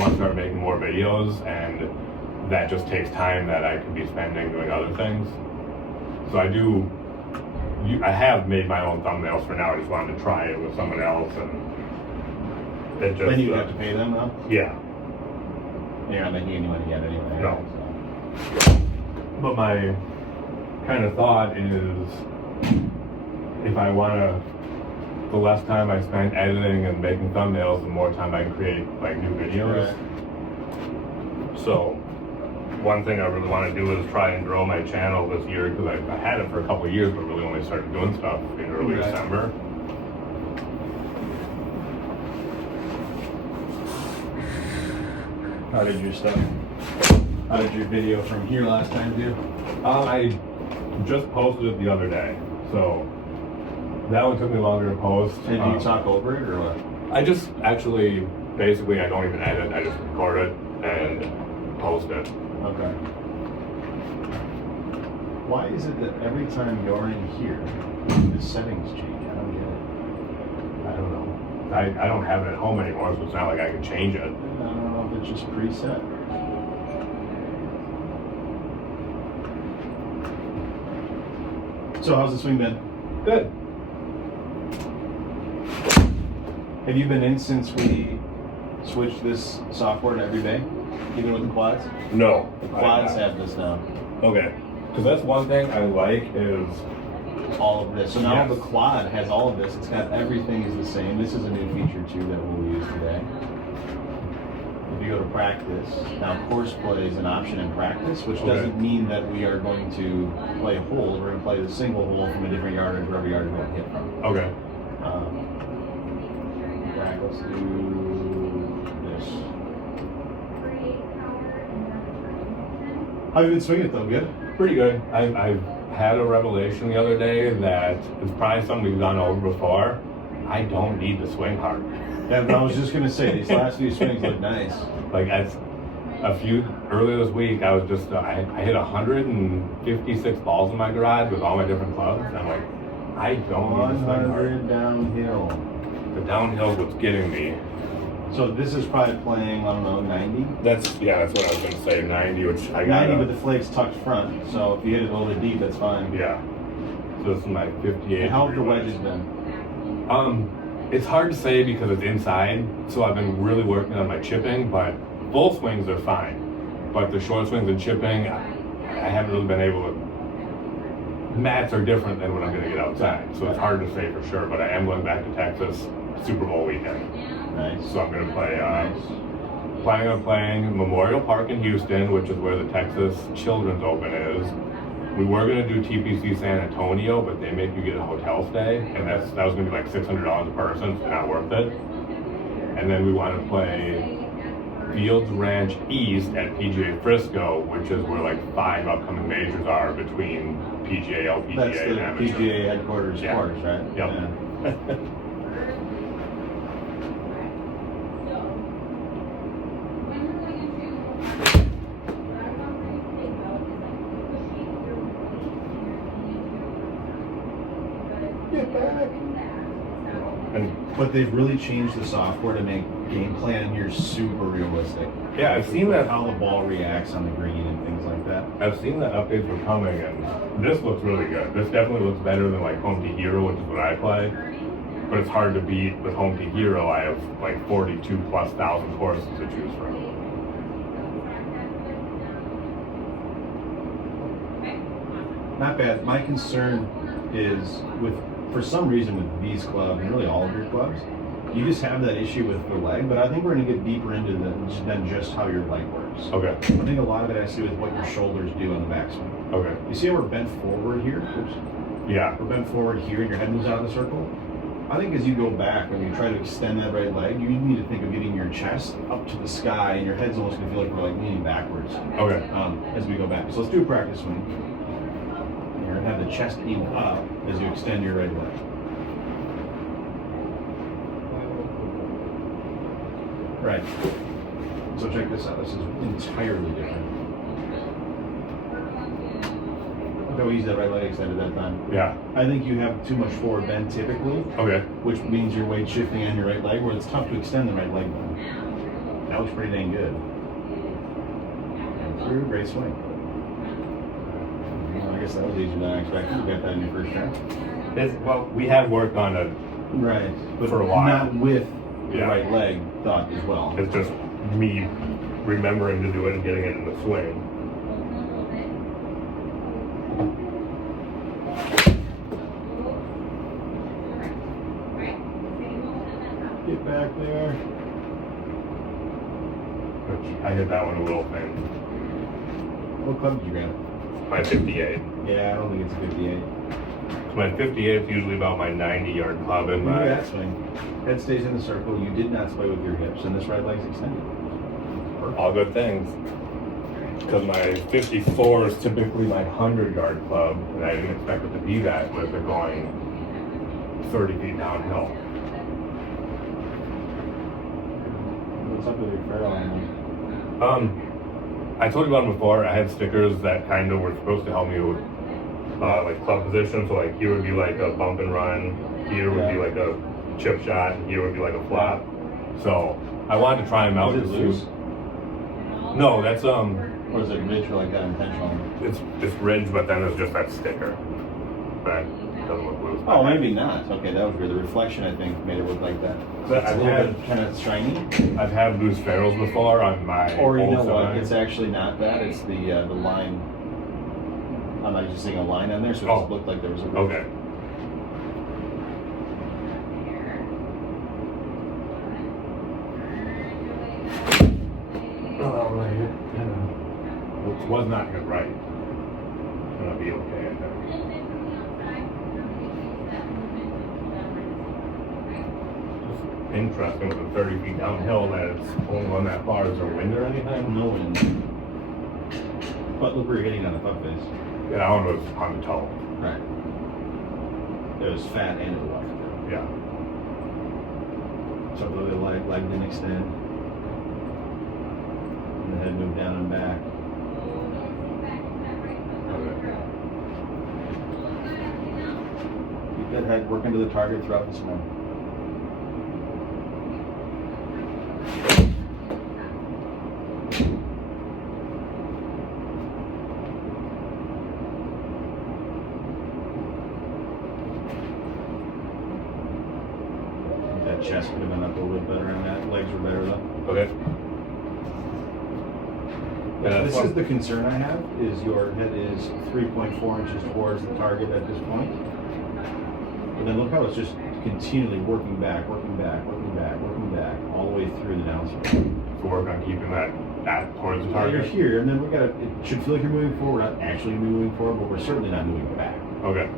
want to start making more videos, and that just takes time that I could be spending doing other things. So I have made my own thumbnails for now. I just wanted to try it with someone else, and it just. Then you have to pay them, though? Yeah. You're not making any money yet anyway. No. So. But my kind of thought is, if I want to, the less time I spend editing and making thumbnails, the more time I can create like new videos. Right. So one thing I really want to do is try and grow my channel this year, because I had it for a couple of years, but really only started doing stuff in early December. How did your video from here last time do? I just posted it the other day, so that one took me longer to post. And do you talk over it or what? I just actually, basically, I don't even edit. I just record it and post it. Okay. Why is it that every time you're in here, the settings change? I don't get it. I don't know. I don't have it at home anymore, so it's not like I can change it. I don't know if it's just preset. So how's the swing been? Good. Have you been in since we switched this software to every bay, even with the quads? No. The quads have this now. Okay. Because that's one thing I like is all of this. So now Yes. the quad has all of this. It's got everything is the same. This is a new feature too that we'll use today. If you go to practice, now course play is an option in practice, which doesn't mean that we are going to play a hole. We're going to play the single hole from a different yardage wherever yardage we're going to hit from. okay. Right, let's do this. How have you been swinging it though? Good? Pretty good. I've had a revelation the other day that is probably something we've gone over before. I don't need to swing hard. Yeah, but I was just gonna say these last few swings look nice. Like earlier this week, I was just I hit 156 balls in my garage with all my different clubs. I'm like, I don't need to swing hard. 100 downhill. The downhill was getting me. So this is probably playing, I don't know, 90? That's what I was gonna say, 90, which I got. 90 with the flakes tucked front. So if you hit it a little bit deep, that's fine. Yeah. So this is my 58. And how have the wedges been? It's hard to say because it's inside, so I've been really working on my chipping, but full swings are fine. But the short swings and chipping, I haven't really been able to. Mats are different than what I'm going to get outside, so it's hard to say for sure, but I am going back to Texas Super Bowl weekend. Nice. So I'm going to play, planning on playing Memorial Park in Houston, which is where the Texas Children's Open is. We were going to do TPC San Antonio, but they make you get a hotel stay, and that was going to be like $600 a person, so not worth it. And then we want to play Fields Ranch East at PGA Frisco, which is where like 5 upcoming majors are between PGA, LPGA, That's the and amateur. PGA headquarters Yeah. course, right? Yep. Yeah. Get back. But they've really changed the software to make game plan here super realistic. Yeah, I've seen that. How the ball reacts on the green and things like that. I've seen that updates were coming, and this looks really good. This definitely looks better than like Home to Hero, which is what I play. But it's hard to beat with Home to Hero. I have like 42,000+ courses to choose from. Not bad. My concern is for some reason with these clubs, and really all of your clubs, you just have that issue with the leg, but I think we're going to get deeper into than just how your leg works. Okay. I think a lot of it has to do with what your shoulders do on the backswing. Okay. You see how we're bent forward here? Oops. Yeah. We're bent forward here and your head moves out of the circle. I think as you go back, when you try to extend that right leg, you need to think of getting your chest up to the sky, and your head's almost going to feel like we're like leaning backwards. Okay. As we go back. So let's do a practice swing. You're going to have the chest aimed up as you extend your right leg. Right. So check this out. This is entirely different. Look how easy that right leg extended that time. Yeah. I think you have too much forward bend typically, Okay. which means your weight shifting on your right leg, where it's tough to extend the right leg bend. That was pretty dang good. And through, great swing. Well, I guess that was easier than I expected. You got that in your first try. Well, we have worked on it. Right. But For a while. not with the Yeah. right leg thought as well. It's just me remembering to do it and getting it in the swing. Get back there. Which I hit that one a little thin. What club did you grab? My 58. Yeah, I don't think it's a 58. So my 58 is usually about my 90-yard club, and Look at my that swing. Head stays in the circle. You did not sway with your hips, and this right leg's extended. all good things. Because my 54 is typically my 100-yard club, and I didn't expect it to be that with it going 30 feet downhill. What's up with your ferrule line? I told you about them before. I had stickers that kind of were supposed to help me with like club position. So like here would be like a bump and run, here would be like a chip shot, and here would be like a flop. So I wanted to try them out. Is it loose? No, that's Or is it ridge or like that intentional? it's ridge, but then there's just that sticker that doesn't look loose. Oh, maybe not. Okay, that was weird. The reflection, I think, made it look like that. But It's a I've little had- bit kind of shiny. I've had loose ferrules before on my Or you old know what? sign. It's actually not that. It's the line. I'm not just seeing a line on there, so it Oh. just looked like there was a ridge. Okay. Oh, right. Which was not good right. Gonna be okay, I think. Just interesting with the 30 feet downhill that it's only one that far. Is there wind or anything? No wind. But look where you're hitting on the putt face. Yeah, that one was on the toe. Right. It was fat and it was left. Yeah. So the leg didn't extend. And the head moved down and back. Okay. Keep that head working to the target throughout the swing. That chest could have been up a little bit better on that. Legs were better though. Okay. Yeah, This is the concern I have, is your head is 3.4 inches towards the target at this point. But then look how it's just continually working back, all the way through the downswing. to work on keeping that towards the You're target. here, and then it should feel like you're moving forward, not actually moving forward, but we're certainly not moving back. Okay.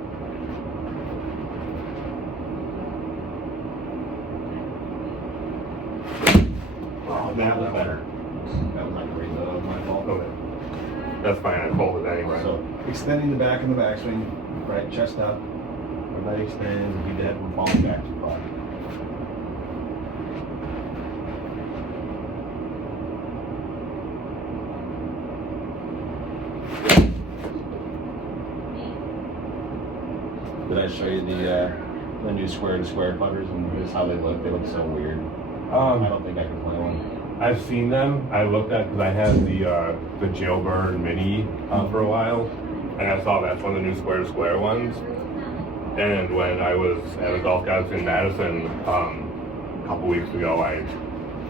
Oh, that was better. That was not great, though, that was my fault. Okay. That's fine. I folded anyway. So, extending the back and the backswing, right, chest up, leg extends, and keep the head from falling back too far. Did I show you the new square to square putters and just how they look? They look so weird. I don't think I can play one. I've seen them. I looked at because I had the Jailbird Mini for a while, and I saw that's one of the new square to square ones. And when I was at a golf course in Madison a couple weeks ago, I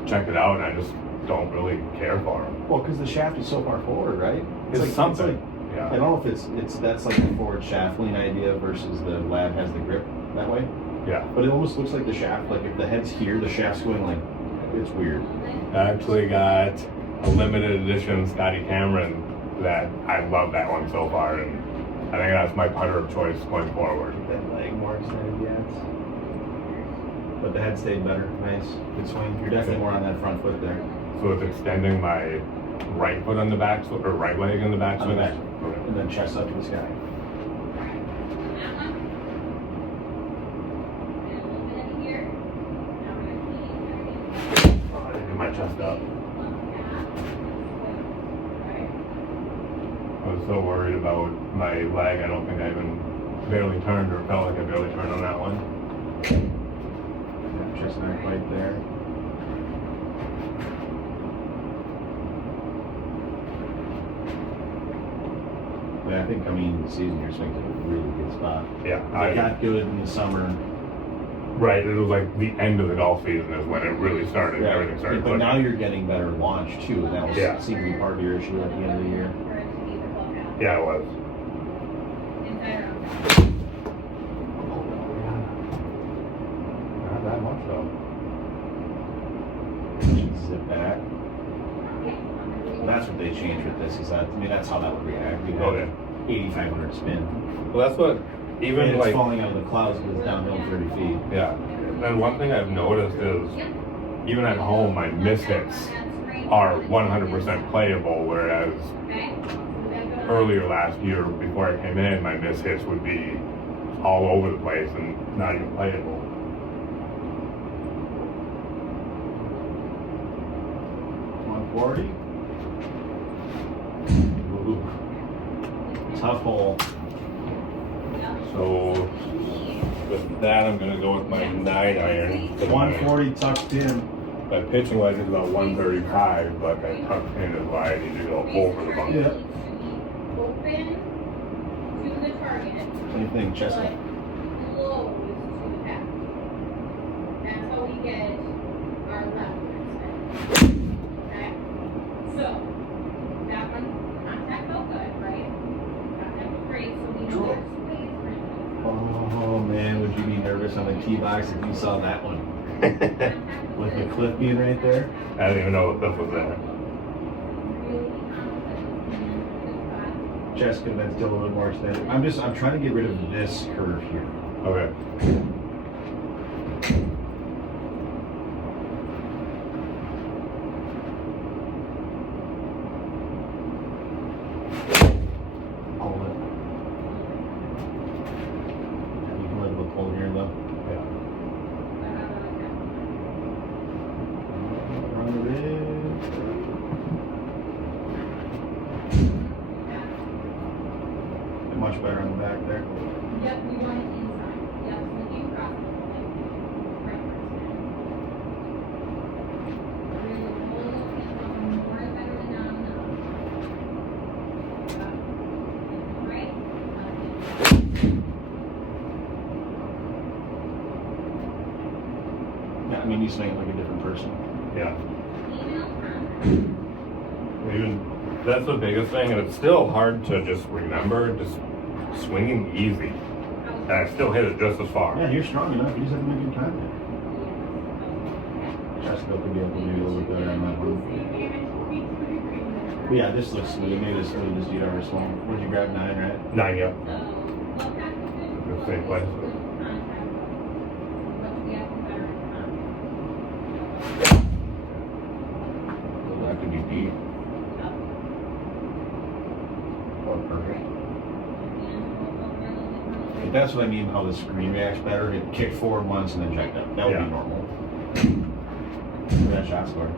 checked it out, and I just don't really care for them. Well, because the shaft is so far forward, right? It's something. I Yeah. don't know if it's that's like the forward shaft lean idea versus the lab has the grip that way. Yeah. But it almost looks like the shaft, like if the head's here, the shaft's going like, it's weird. I actually got a limited edition Scotty Cameron that I love that one so far, and I think that's my putter of choice going forward. That leg more extended, yes. But the head stayed better. Nice. Good swing. You're definitely more on that front foot there. So it's extending my right foot on the back, or right leg in the back. On the back. Okay. And then chest up to the sky. I didn't get my chest up. I was so worried about my leg, I don't think I even barely turned, or felt like I barely turned on that one. Yeah, chest not quite there. mean, I think coming into the season, your swing's in a really good spot. Yeah, It got good in the summer. right. It was like the end of the golf season is when it really started. Everything started. But now you're getting better launch too, and that was seemed to be part of your issue at the end of the year. Yeah, it was. Not that much though. Zip back. That's what they changed with this. Is that that's how that would react. We got 8,500 spin. Well, that's what even and it's like falling out of the clouds because it's downhill 30 feet. Yeah. And one thing I've noticed is even at home, my mishits are 100% playable, whereas earlier last year, before I came in, my mishits would be all over the place and not even playable. .140. Ooh. Tough hole. So with that, I'm going to go with my 9-iron. 140 tucked in. My pitching wedge is about 135, but I tucked in is why I need to go over the bunker. Yeah. Open to the target. Same thing, chest But up. close to the back. That's how we get our left spin. Okay? So, that one, contact felt good, right? Contact was great, so we know our space. Oh man, would you be nervous on the tee box if you saw that one? With the clip being right there? I didn't even know that was there. Chest could have been still a little bit more extended. I'm trying to get rid of this curve here. Okay. Hold it. You can let it look cold here though. Yeah. Run it in. Much better on the back there. Yep, we want it inside. Yep, so you cross it. Right first spin. Really hold it more better than down now. Right? Yeah, I mean, you swing like a different person. Yeah. Email contact. Even that's the biggest thing, and it's still hard to just remember. Just swinging easy, and I still hit it just as far. Yeah, you're strong enough. You just have to make good contact. Jessica could be able to do a little bit better on that one. But yeah, this looks smooth. Maybe this smooth as you ever swung. Would you grab 9, right? 9, yeah. So, what pack is good? The same place. Contact. What we have better contact. That could be deep. Or perfect. That's what I mean, how the screen reacts better. It kick forward once and then check up. That would be normal. Look at that shot score.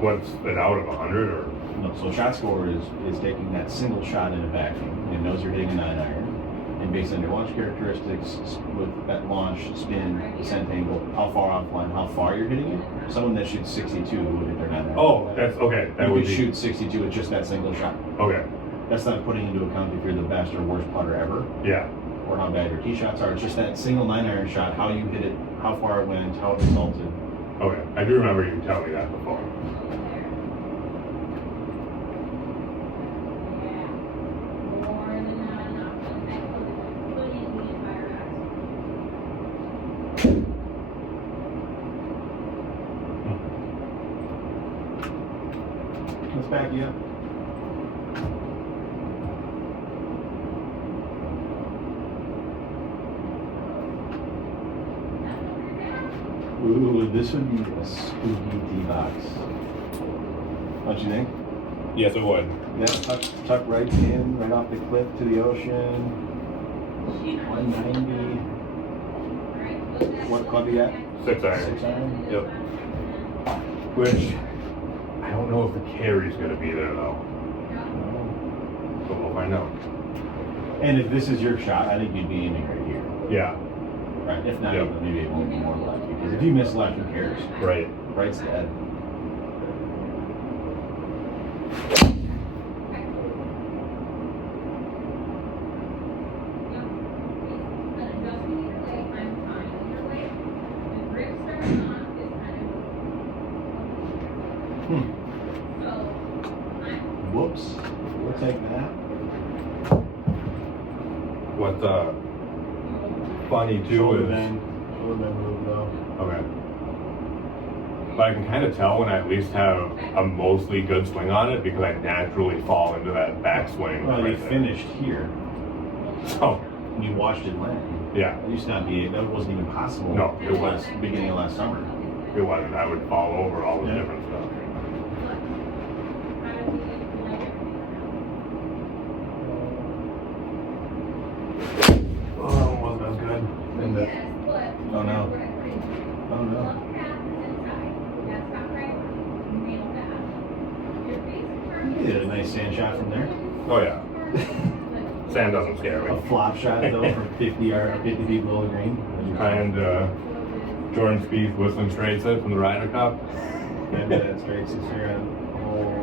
What's it out of 100 or? No, so shot score is taking that single shot in a vacuum. It knows you're hitting a 9-iron. And based on your launch characteristics, with that launch, spin, descent angle, how far offline, how far you're hitting it. Someone that shoots 62 would hit their 9-iron. Oh, that's okay. That You would could be shoot 62 with just that single shot. okay. That's not putting into account if you're the best or worst putter ever, Yeah. or how bad your tee shots are. It's just that single 9-iron shot, how you hit it, how far it went, how it resulted. Okay. I do remember you telling me that before. More than not enough. That put in the entire axle. Let's back you up. Ooh, this would be a spooky tee box. Don't you think? Yes, it would. Yeah, tuck right in, right off the cliff to the ocean. 190. What club you at? 6-iron. 6-iron? Yep. Which I don't know if the carry's gonna be there though. But we'll find out. And if this is your shot, I think you'd be aiming right here. Yeah. Right. If not, Yep. maybe it won't be more left. Because if you miss left, who cares? Right. Right's dead. So, I'm, Whoops. We'll take that. What's funny too Shoulder is bend moved though. okay. But I can kind of tell when I at least have a mostly good swing on it because I naturally fall into that backswing. Well, you right there. finished here. So, And you watched it land. yeah, That used to not be, that wasn't even possible. No, it was. Beginning of last summer. it wasn't. I would fall over all the Yeah. different stuff. Oh, that one wasn't as good. And the, oh no. Oh no. You did a nice sand shot from there. Oh yeah. Sand doesn't scare A me. flop shot though from 50 feet below the green. And Jordan Spieth whistling straight set from the Ryder Cup. Maybe that straight six here on hole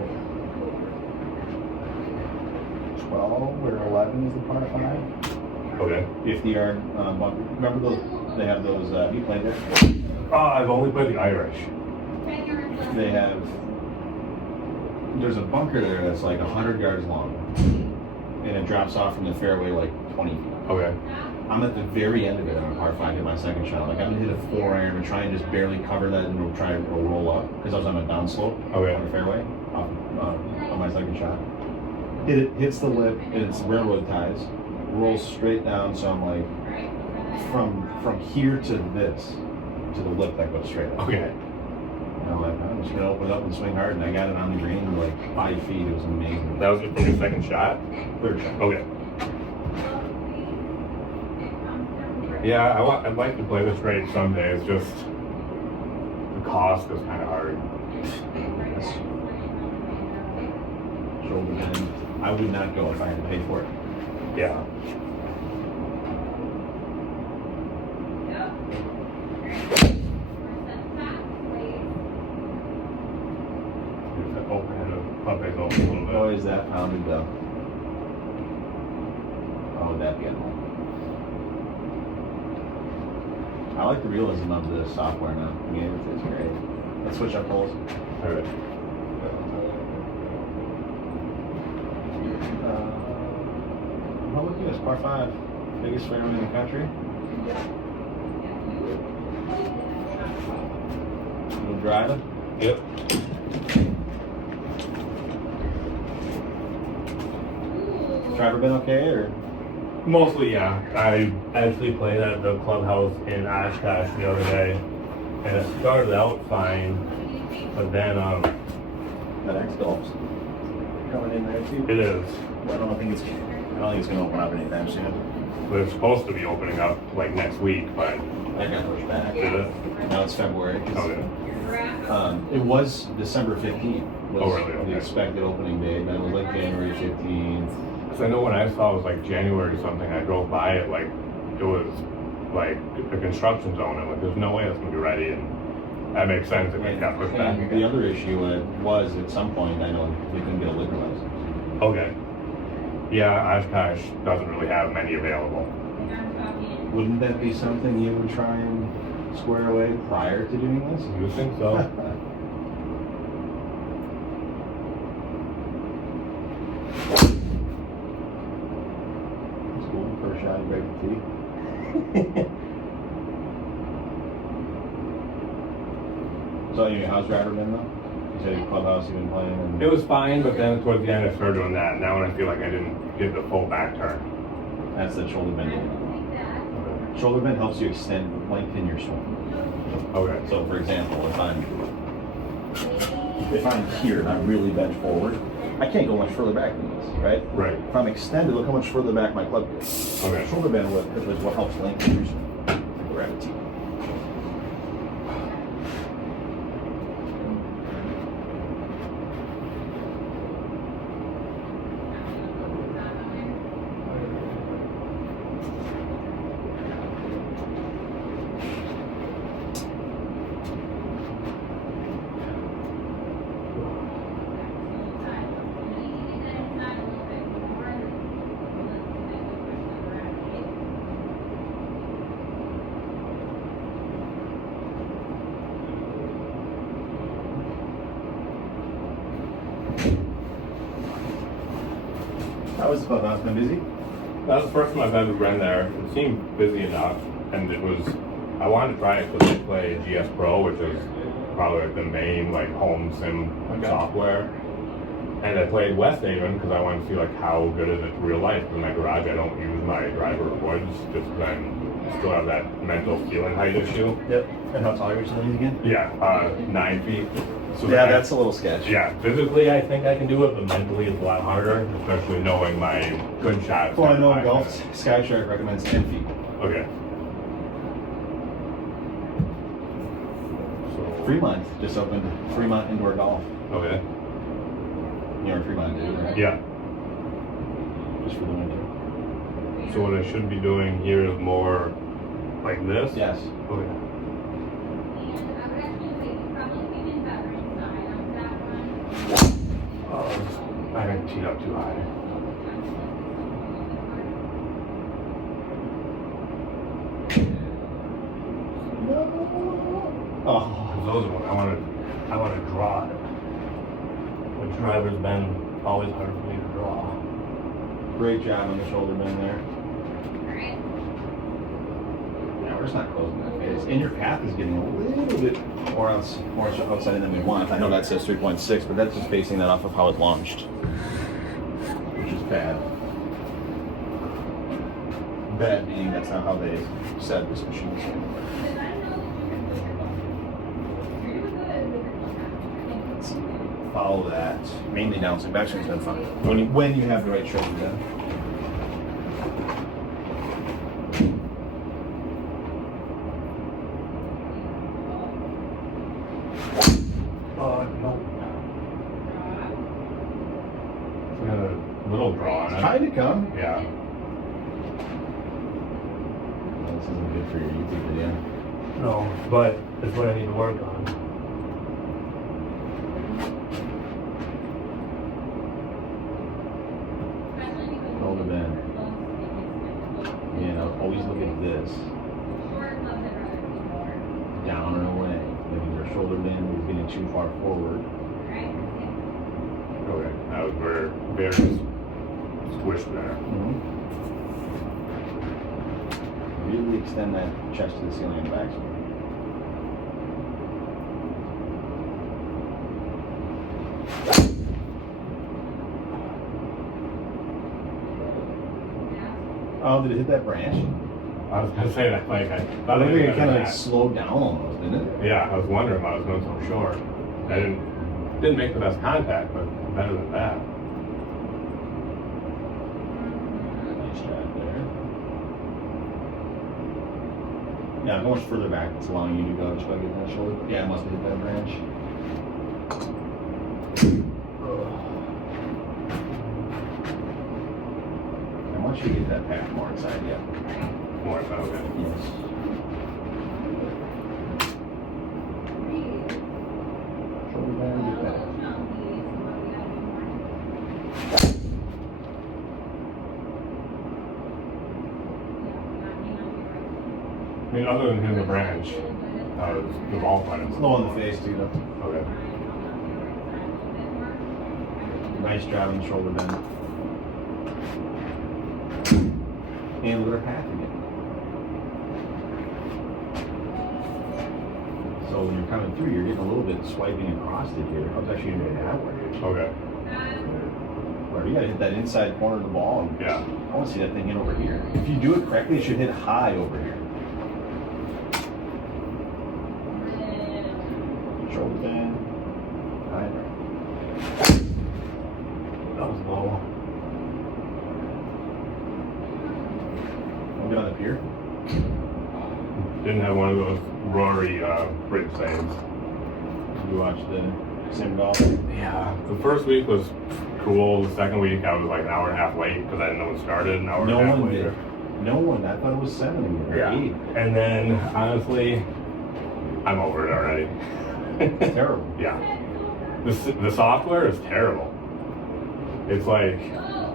12 or 11 is the par 5. Okay. 50-yard bunker. Remember those? They have those. You played there? Oh, I've only played the Irish. They have. There's a bunker there that's like 100 yards long, and it drops off from the fairway like 20 feet. Okay. I'm at the very end of it on a par 5 in my second shot. Like I'm gonna hit a 4-iron and try and just barely cover that and try and roll up because I was on a downslope Okay. on the fairway on my second shot. Hits the lip and it's railroad ties. Rolls straight down, so I'm like from here to this to the lip that goes straight up. Okay. And I'm like, I'm just gonna open it up and swing hard, and I got it on the green in like 5 feet. It was amazing. That was your second shot? Third shot. Okay. Yeah, I'd like to play this straight someday. It's just the cost is kind of hard. Shoulder bend. I would not go if I had to pay for it. Yeah. Open a little bit. Oh, is that pounded though? Oh, would that be at home? I like the realism of the software now. I mean, it's great. Let's switch up holes. All right. How about you? It's par 5. Biggest fairway in the country. Little driving. Yep. Driver been okay or? Mostly, yeah. I actually played at the clubhouse in Oshkosh the other day, and it started out fine, but then That X Golf's coming in there too. it is. I don't think it's gonna open up anytime soon. But it's supposed to be opening up like next week, but That got pushed back. did it? Now it's February. 'Cause, Okay. It was December 15th. Was Oh, really? Okay. the expected opening date. Then it was like January 15th. Because I know when I saw it was like January something, I drove by it like it was like a construction zone. I'm like, there's no way it's gonna be ready, and that makes sense if it got pushed back And the again. other issue was at some point, I know they couldn't get a liquor license. Okay. Yeah, Oshkosh doesn't really have many available. Wouldn't that be something you would try and square away prior to doing this? You think so? It's cool. First shot, you break the tee. So, how's driver been though? You said clubhouse you've been playing. And It was fine, but then towards the end I started doing that. Now when I feel like I didn't get the full back turn. That's the shoulder bend. Shoulder bend helps you lengthen your swing. Okay. So, for example, if I'm here and I'm really bent forward, I can't go much further back than this, right? Right. If I'm extended, look how much further back my club goes. Okay. Shoulder bend is what helps lengthen your swing. Grab a tee. How was the clubhouse? Been busy? That was the first time I've ever been there. It seemed busy enough, and it was. I wanted to try it because they play GS Pro, which is probably the main like home sim software. And I played West Haven because I wanted to see like how good is it in real life. In my garage, I don't use my driver of woods just because I still have that mental ceiling height issue. Yep. And how tall are your ceilings again? Yeah, 9 feet. So Yeah, that's a little sketch. Yeah, physically I think I can do it, but mentally it's a lot harder, especially knowing my good shots. Well, I know Golf Skyshark recommends 10 feet. Okay. So, Fremont just opened Fremont Indoor Golf. okay. You know where Fremont is, right? Yeah. Just for the winter. So what I should be doing here is more like this? Yes. Okay. And I would actually say you probably came in better inside on that one. Oh, I didn't teed up too high. Oh, Those are what I want to draw it. The driver's been always hard for me to draw. great job on the shoulder bend there. Alright. Yeah, we're just not closing that face. And your path is getting a little bit more outside than we want. I know that says 3.6, but that's just basing that off of how it launched, which is bad. Bad meaning that's not how they said this machine was going to work. Because I know that you're doing good with your clubhouse. Follow that. Mainly downswing. Backswing's been fun. When you have the right shoulder down. No. We had a little draw on it. Trying to come. Yeah. This isn't good for your YouTube video. No, but it's what I need to work on. Shoulder bend. Always look at this. Down and away. Maybe your shoulder bend is getting too far forward. Okay, that was very squished there. Really extend that chest to the ceiling and backswing. Oh, did it hit that branch? I was gonna say that, like, I I thought think it it kind of that. slowed down almost, didn't it? Yeah, I was wondering why I was going so short. I didn't make the best contact, but better than that. Nice job there. Yeah, how much further back it's allowing you to go just by getting that shoulder? Yeah, it must have hit that branch. And once you get that path more inside, yeah. More about it. Yes. Shoulder bend, get that. I mean, other than hitting the branch, the ball plan. Slow on the face, too, though. Okay. Nice job on the shoulder bend. And look at our path again. So when you're coming through, you're getting a little bit swiping across it here. I was actually going to do that way. Okay. Where you got to hit that inside corner of the ball. And Yeah. I want to see that thing hit over here. If you do it correctly, it should hit high over here. Shoulder bend. High. That was low. We'll get on the pier. Didn't have one of those Rory bridge saves. You watch the sim golf. Yeah. The first week was cool. The second week I was like an hour and a half late because I didn't know it started an hour and No a half one later. did. No one. I thought it was 7 again. Yeah. 8. And then honestly, I'm over it already. It's terrible. Yeah. The software is terrible. It's like,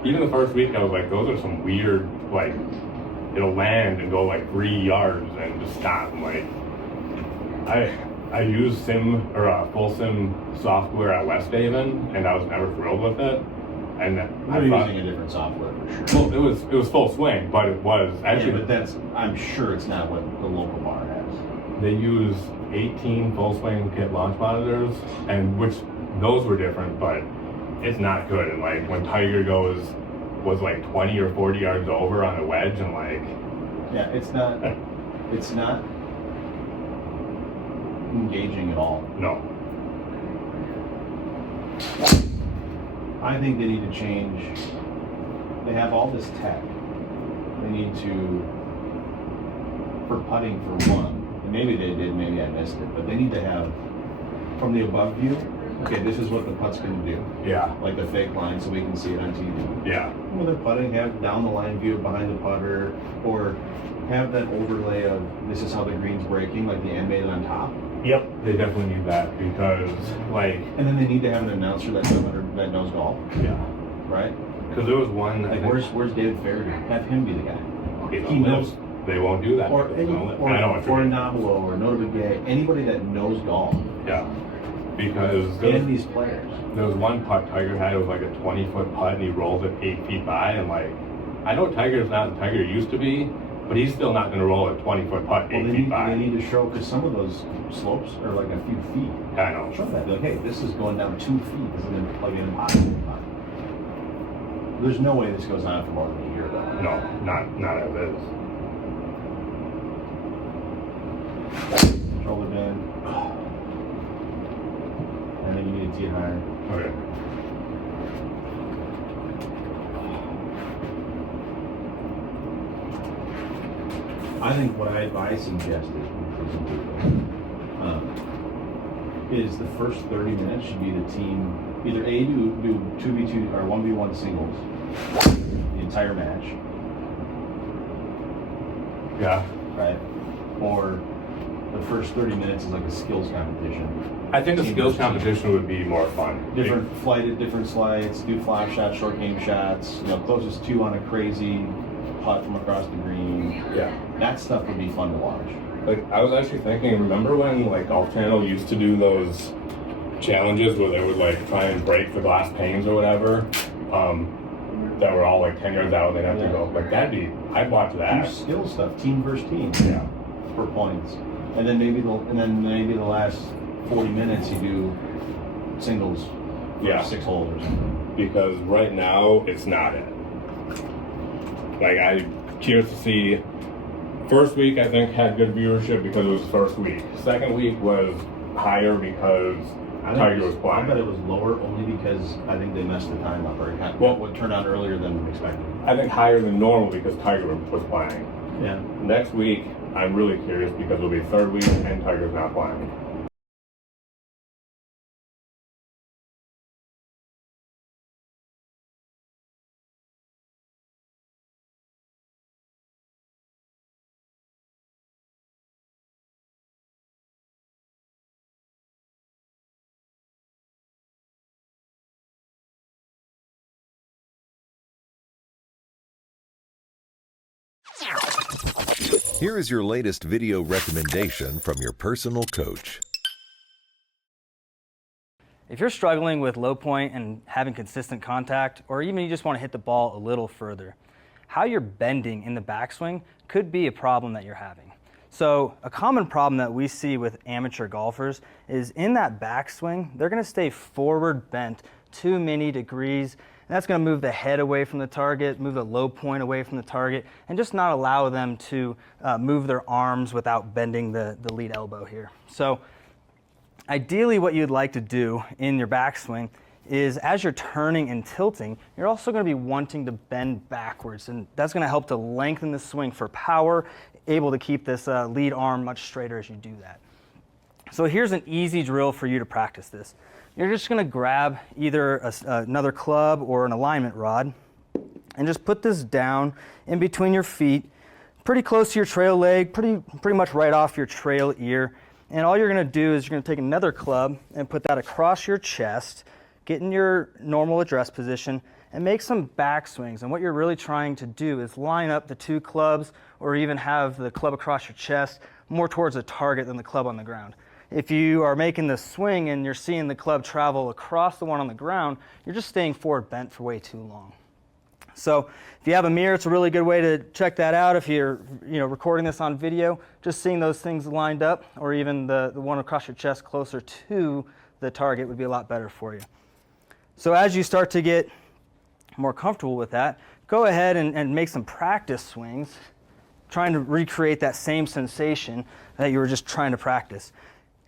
even the first week I was like, those are some weird, like, it'll land and go like 3 yards and just stop. I'm like, I used full sim software at West Haven, and I was never thrilled with it. And They're using a different software for sure. Well, it was full swing, but it was actually. Yeah, but I'm sure it's not what the local bar has. They use 18 full swing kit launch monitors, and which those were different, but it's not good. And like when Tiger was like 20 or 40 yards over on a wedge, and like. Yeah, it's not engaging at all. No. I think they need to change. They have all this tech. They need to, for putting for one, and maybe they did, maybe I missed it, but they need to have, from the above view, okay, this is what the putt's going to do. Yeah. Like the fake line so we can see it on TV. Yeah. When they're putting, have down the line view behind the putter, or have that overlay of this is how the green's breaking, like the animated on top. Yep. They definitely need that because like. And then they need to have an announcer that knows golf. Yeah. Right? Because there was one. Like where's David Fairview? Have him be the guy. He knows. They won't do that. Or or Nabilo or Nota Begay, anybody that knows golf. Yeah. Because these players. There was one putt Tiger had. It was like a 20-foot putt, and he rolled it 8 feet by. And like, I know Tiger's not the Tiger used to be, but he's still not going to roll a 20-foot putt 8 feet by. They need to show, because some of those slopes are like a few feet. Yeah, I know. Show that. Be like, hey, this is going down 2 feet. This is like an impossible putt. There's no way this goes on for more than a year, though. No, not as it is. Control it in. And then you need to tee it higher. Okay. I think what I suggested is the first 30 minutes should be the team either A do 2v2 or 1v1 singles the entire match. Yeah. Right. Or the first 30 minutes is like a skills competition. I think the skills competition would be more fun. Different flighted, different slides, do flop shots, short game shots, closest two on a crazy putt from across the green. Yeah. That stuff would be fun to watch. Like, I was actually thinking, remember when like Golf Channel used to do those challenges where they would like try and break the glass panes or whatever, that were all like 10 yards out and they'd have to go, like I'd watch that. Do skill stuff, team versus team. Yeah. For points. And then maybe the last 40 minutes you do singles for 6 holes or something. Because right now it's not it. Like, I'm curious to see. First week I think had good viewership because it was first week. Second week was higher because Tiger was playing. I bet it was lower only because I think they messed the time up, or what turned out earlier than expected. I think higher than normal because Tiger was playing. Yeah. Next week I'm really curious because it'll be third week and Tiger's not playing. Here is your latest video recommendation from your personal coach. If you're struggling with low point and having consistent contact, or even you just want to hit the ball a little further, how you're bending in the backswing could be a problem that you're having. So a common problem that we see with amateur golfers is in that backswing, they're going to stay forward bent too many degrees. And that's going to move the head away from the target, move the low point away from the target, and just not allow them to move their arms without bending the lead elbow here. So ideally what you'd like to do in your backswing is as you're turning and tilting, you're also going to be wanting to bend backwards, and that's going to help to lengthen the swing for power, able to keep this lead arm much straighter as you do that. So here's an easy drill for you to practice this. You're just going to grab either another club or an alignment rod and just put this down in between your feet, pretty close to your trail leg, pretty much right off your trail ear. And all you're going to do is you're going to take another club and put that across your chest, get in your normal address position, and make some backswings. And what you're really trying to do is line up the two clubs or even have the club across your chest more towards the target than the club on the ground. if you are making the swing and you're seeing the club travel across the one on the ground, you're just staying forward bent for way too long. So if you have a mirror, it's a really good way to check that out. If you're recording this on video, just seeing those things lined up, or even the one across your chest closer to the target would be a lot better for you. So as you start to get more comfortable with that, go ahead and make some practice swings, trying to recreate that same sensation that you were just trying to practice.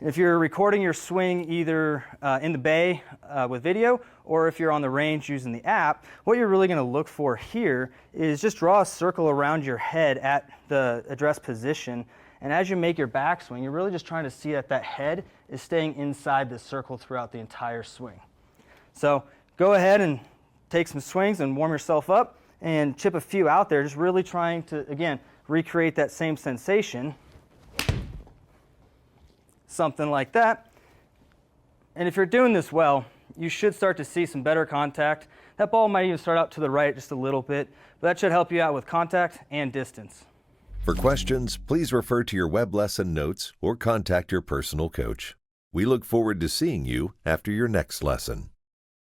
If you're recording your swing either in the bay with video, or if you're on the range using the app, what you're really going to look for here is just draw a circle around your head at the address position. And as you make your backswing, you're really just trying to see that that head is staying inside the circle throughout the entire swing. So go ahead and take some swings and warm yourself up and chip a few out there, just really trying to, again, recreate that same sensation. Something like that. And if you're doing this well, you should start to see some better contact. That ball might even start out to the right just a little bit, but that should help you out with contact and distance. For questions, please refer to your web lesson notes or contact your personal coach. We look forward to seeing you after your next lesson.